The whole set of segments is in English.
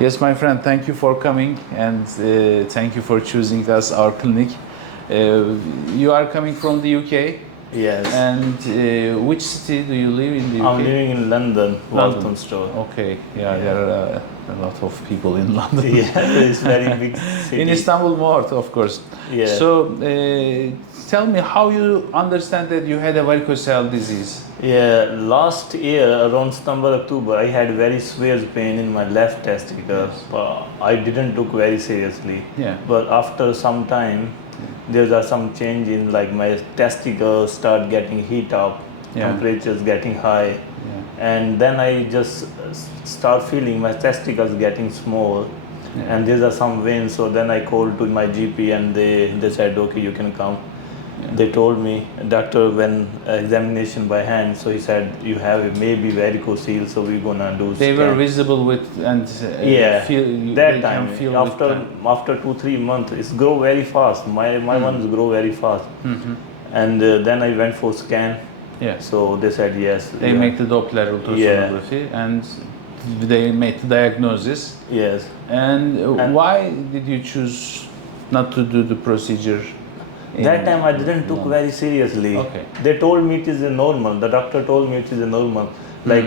Yes, my friend, thank you for coming and thank you for choosing us, our clinic. You are coming from the UK, Yes. and which city do you live in the UK? I'm living in London, London. Walthamstow. Okay, yeah, there are a lot of people in London. Yeah, it's very big city. In Istanbul more, of course. Yeah. So, tell me how you understand that you had a varicocele disease. Yeah, last year around September, October, I had very severe pain in my left testicle. Yes. But I didn't took very seriously. Yeah. But after some time, there's some change in like my testicles start getting heat up, Yeah. temperatures getting high, Yeah. and then I just start feeling my testicles getting small. Yeah. And there's some veins. So then I called to my GP and they said, okay, you can come. Yeah. They told me, doctor, when examination by hand, so he said you have maybe varicocele, so we're gonna do. They scan. were visible with and Yeah, feel, that they time can feel after 2-3 months, it's grow very fast. My ones grow very fast. Mm-hmm. And then I went for scan. Yeah. So they said yes. They make the Doppler ultrasonography and they made the diagnosis. Yes. And why did you choose not to do the procedure? That time I didn't took very seriously. Okay. They told me it is a normal. The doctor told me it is a normal. Like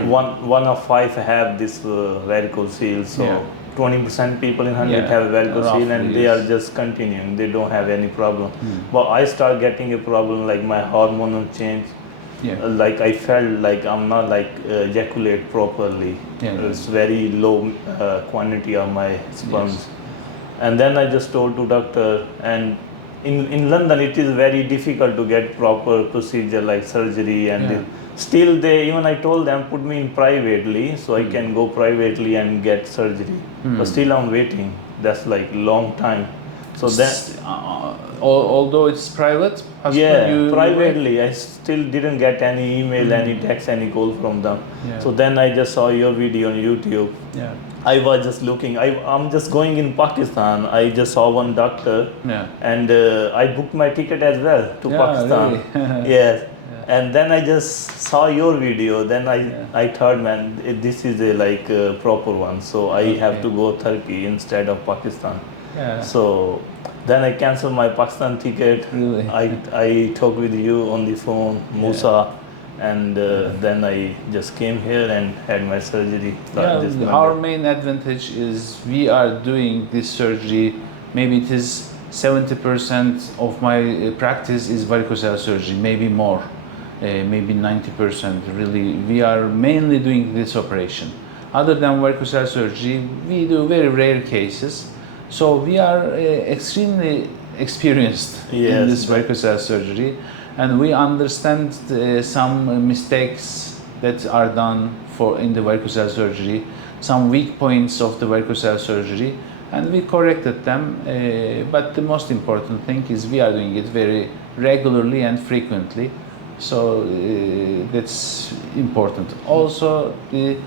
one of 5 have this varicocele. So Yeah. 20% people in 100 Yeah, have varicocele, and roughly, they yes. are just continuing. They don't have any problem. But I start getting a problem like my hormonal change. Yeah. Like I felt like I'm not like ejaculate properly. Yeah. It's very low quantity of my sperms. Yes. And then I just told to doctor, and in London it is very difficult to get proper procedure like surgery, and Yeah. still they, even I told them put me in privately so I can go privately and get surgery. But still I'm waiting. That's like long time. So that Although it's private, privately I still didn't get any email, any text, any call from them. Yeah. So then I just saw your video on YouTube. Yeah. I was just looking. I'm just going in Pakistan. I just saw one doctor, Yeah. and I booked my ticket as well to Yeah, Pakistan. really? Yes, and then I just saw your video. Then I thought, man, this is a like proper one. So I have to go Turkey instead of Pakistan. Yeah. So then I canceled my Pakistan ticket. Really? I talked with you on the phone, Musa. And then I just came here and had my surgery. Our main advantage is we are doing this surgery. Maybe it is 70% of my practice is varicocele surgery, maybe more, maybe 90%. Really, we are mainly doing this operation. Other than varicocele surgery, we do very rare cases. So we are extremely experienced in this varicocele surgery. And we understand some mistakes that are done in the varicocele surgery, some weak points of the varicocele surgery, and we corrected them. But the most important thing is we are doing it very regularly and frequently, so that's important. Also, the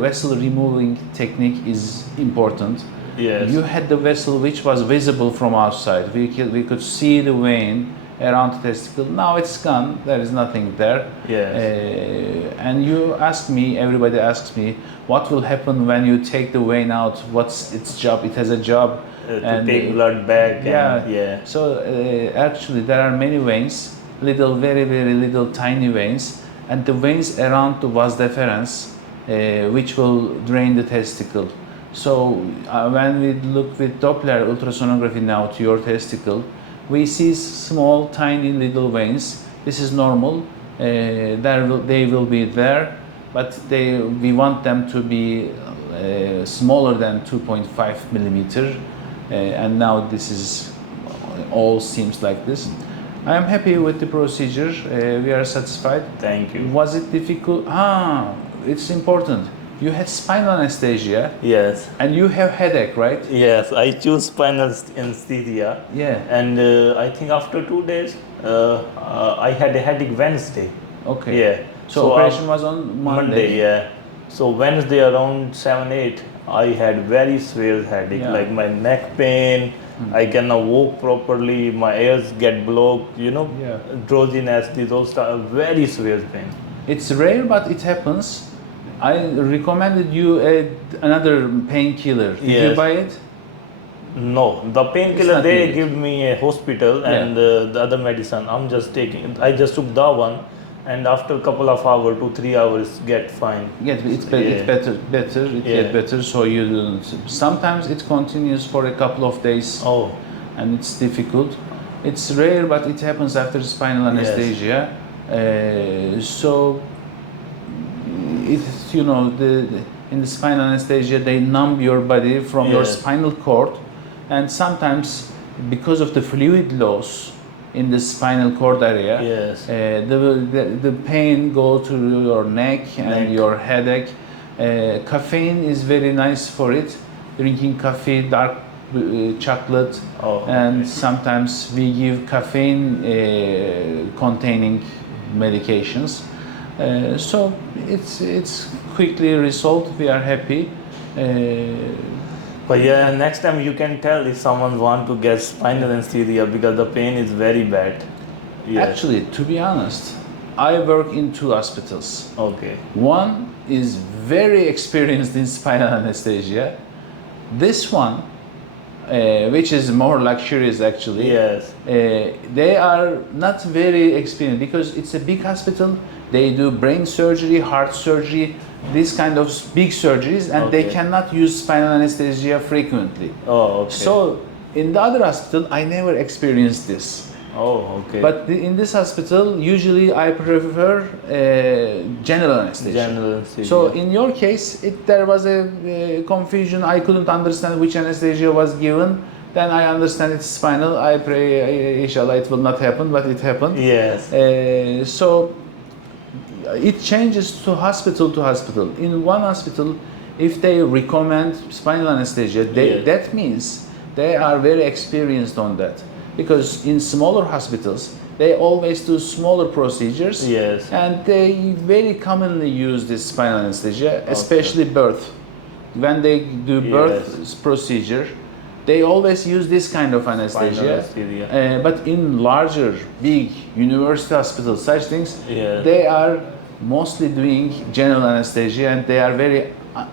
vessel removing technique is important. Yes. You had the vessel which was visible from outside. We could see the vein around the testicle. Now it's gone. There is nothing there. Yes. And you ask me, everybody asks me, what will happen when you take the vein out? What's its job? It has a job. To take blood back. Yeah. So actually there are many veins, very, very little tiny veins, and the veins around the vas deferens, which will drain the testicle. So when we look with Doppler ultrasonography now to your testicle, we see small, tiny little veins. This is normal. They will be there, but we want them to be smaller than 2.5 millimeter. And now this is all seems like this. I am happy with the procedure. We are satisfied. Thank you. Was it difficult? It's important. You had spinal anesthesia. Yes. And you have headache, right? Yes, I choose spinal anesthesia. Yeah. And I think after 2 days, I had a headache Wednesday. Okay. Yeah. So operation was on Monday. Yeah. So Wednesday around 7-8, I had very severe headache, like my neck pain. I cannot walk properly. My ears get blocked. Drowsiness. These all stuff. Very severe pain. It's rare, but it happens. I recommended you another painkiller. Did you Yes. buy it? No, the painkiller not they needed. give me a hospital and the other medicine. I'm just taking. I just took that one, and after a couple of hours, 2-3 hours, get fine. It's Yeah. better. It Yeah. get better. So you don't. Sometimes it continues for a couple of days, Oh, and it's difficult. It's rare, but it happens after spinal Yes. anesthesia. So it's in the spinal anesthesia they numb your body from your Yes. spinal cord, and sometimes because of the fluid loss in the spinal cord area, Yes. the pain go to your neck and Neck. your headache. Caffeine is very nice for it. Drinking coffee, dark chocolate, Oh, and okay. sometimes we give caffeine containing medications. So it's quickly resolved. We are happy. But yeah, next time you can tell if someone want to get spinal anesthesia because the pain is very bad. Yeah. Actually, to be honest, I work in 2 hospitals. Okay. One is very experienced in spinal anesthesia. This one, which is more luxurious actually, Yes. they are not very experienced because it's a big hospital. They do brain surgery, heart surgery, these kind of big surgeries, and they Okay. cannot use spinal anesthesia frequently. Oh, okay. So in the other hospital, I never experienced this. Oh, okay. But in this hospital, usually I prefer general anesthesia. General anesthesia. So in your case, there was a confusion. I couldn't understand which anesthesia was given. Then I understand it's spinal. I pray, inshallah, it will not happen, but it happened. Yes. So it changes to hospital. In one hospital, if they recommend spinal anesthesia, Yes. that means they are very experienced on that. Because in smaller hospitals, they always do smaller procedures, Yes. and they very commonly use this spinal anesthesia, especially birth. When they do birth procedure, they always use this kind of anesthesia. anesthesia. But in larger, big university hospitals, such things, Yes. they are mostly doing general anesthesia, and they are very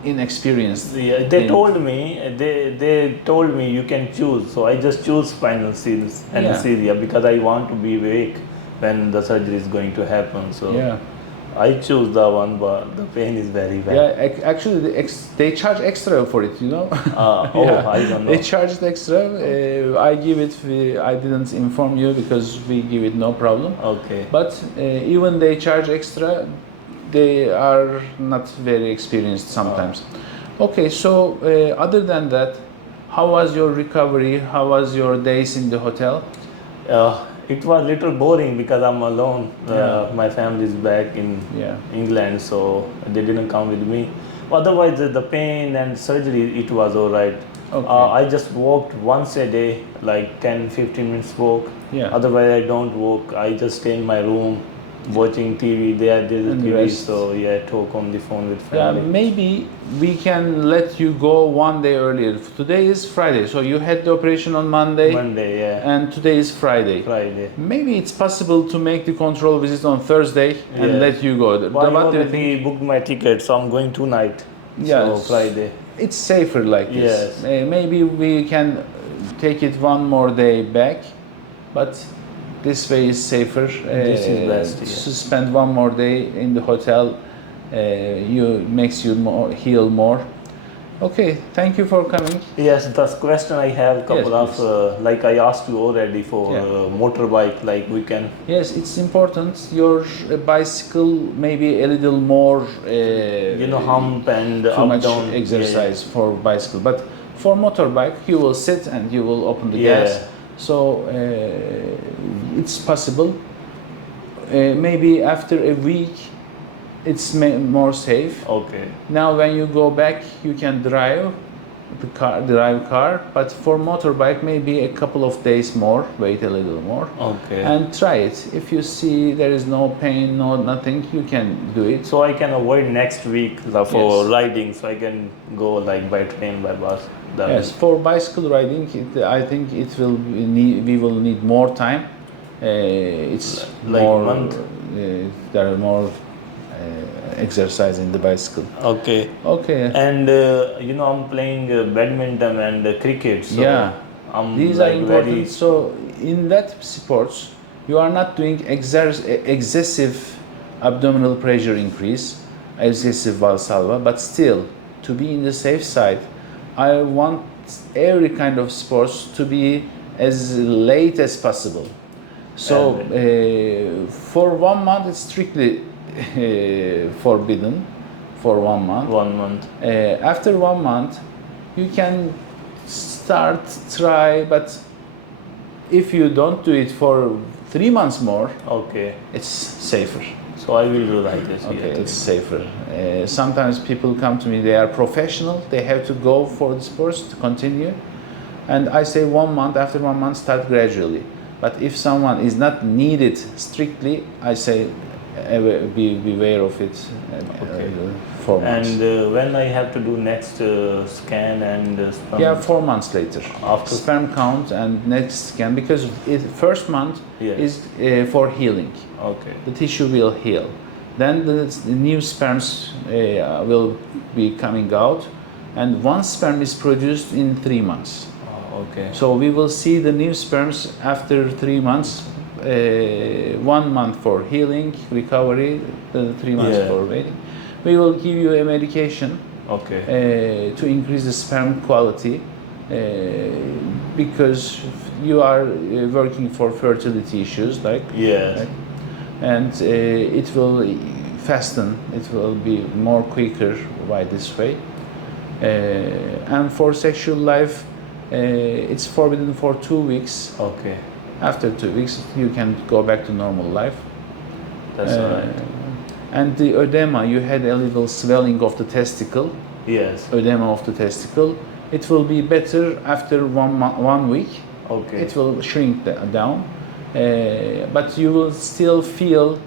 inexperienced. Yeah, they in- told me they told me you can choose. So I just choose spinal anesthesia because I want to be awake when the surgery is going to happen. So Yeah. I choose the one, but the pain is very bad. Yeah, actually, they charge extra for it, you know. I don't know. They charged extra. I give it. I didn't inform you because we give it no problem. Okay. But even they charge extra, they are not very experienced sometimes. Okay, so other than that, how was your recovery? How was your days in the hotel? It was a little boring because I'm alone. My family is back in Yeah. England, so they didn't come with me. Otherwise, the pain and surgery, it was all right. Okay. I just walked once a day, like 10-15 minutes walk. Yeah. Otherwise, I don't walk. I just stay in my room watching TV. There's a And TV, rest. so yeah, talk on the phone with Yeah, family. maybe we can let you go one day earlier. Today is Friday, so you had the operation on Monday, Monday, yeah. and today is Friday. Friday. Maybe it's possible to make the control visit on Thursday and Yeah. let you go. But I What do you think? already booked my ticket, so I'm going tonight. Yeah, So it's- Friday. It's safer like this. Yes. Maybe we can take it one more day back, but this way is safer. This is best, yeah. To spend one more day in the hotel, makes you heal more. Okay, thank you for coming. Yes, the question I have a couple Yes, of like I asked you already for Yeah. motorbike, like we can. Yes, it's important. Your bicycle maybe a little more. Hump and too up much down exercise for bicycle, but for motorbike you will sit and you will open the Yeah. gas. So it's possible. Maybe after a week, it's more safe. Yeah. Okay. Now, when you go back, you can drive car. But for motorbike, maybe a couple of days more. Wait a little more. Okay. And try it. If you see there is no pain, nothing, you can do it. So I can avoid next week for Yes. riding, so I can go like by train, by bus. That Yes, for bicycle riding, I think we will need more time. It's Like more. month? There are more exercising the bicycle. Okay. Okay. And I'm playing badminton and cricket. So Yeah. I'm These like are important. very. So in that sports, you are not doing excessive abdominal pressure increase, excessive valsalva, but still, to be in the safe side, I want every kind of sports to be as late as possible. So for 1 month, it's strictly forbidden for 1 month. 1 month. After 1 month, you can start, try, but if you don't do it for 3 months more, Okay. it's safer. So I will do like this. Okay, yeah. it's safer. Sometimes people come to me, they are professional, they have to go for the sports to continue. And I say 1 month, after 1 month, start gradually. But if someone is not needed strictly, I say be aware of it 4 months. And when I have to do next scan and sperm? Yeah, 4 months later. After Sperm count and next scan, because first month Yes. is for healing. Okay. The tissue will heal. Then the new sperms will be coming out, and one sperm is produced in 3 months. Okay. So we will see the new sperms after 3 months. 1 month for healing, recovery, 3 months Yeah. for waiting. We will give you a medication Okay. to increase the sperm quality because you are working for fertility issues, like Yes. right? And it will fasten. It will be more quicker by this way. And for sexual life, it's forbidden for 2 weeks. Okay. After 2 weeks, you can go back to normal life. That's right. And the edema, you had a little swelling of the testicle, Yes. edema of the testicle. It will be better after 1 week. Okay. It will shrink down, but you will still feel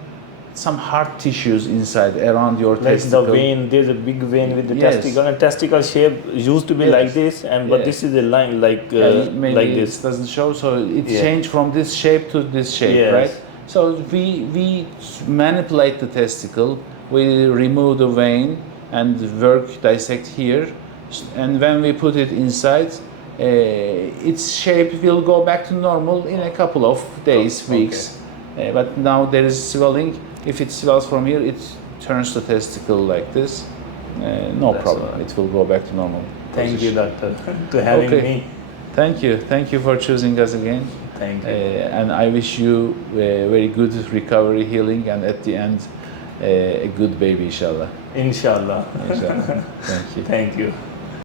some hard tissues inside around your Like testicle. the vein, there's a big vein with the Yes. testicle, and testicle shape used to be Yes. like this, and but Yes. this is a line like Maybe like it this. doesn't show, so it Yeah. changed from this shape to this shape, Yes. right? So we manipulate the testicle, we remove the vein and dissect here, and when we put it inside, its shape will go back to normal in a couple of days, Okay. weeks. But now there is swelling. If it swells from here, it turns the testicle like this. No That's problem. all right. It will go back to normal. Thank you, position. doctor, to having Okay. me. Thank you. Thank you for choosing us again. Thank you. And I wish you very good recovery, healing, and at the end, a good baby, inshallah. Inshallah. Inshallah. Thank you. Thank you.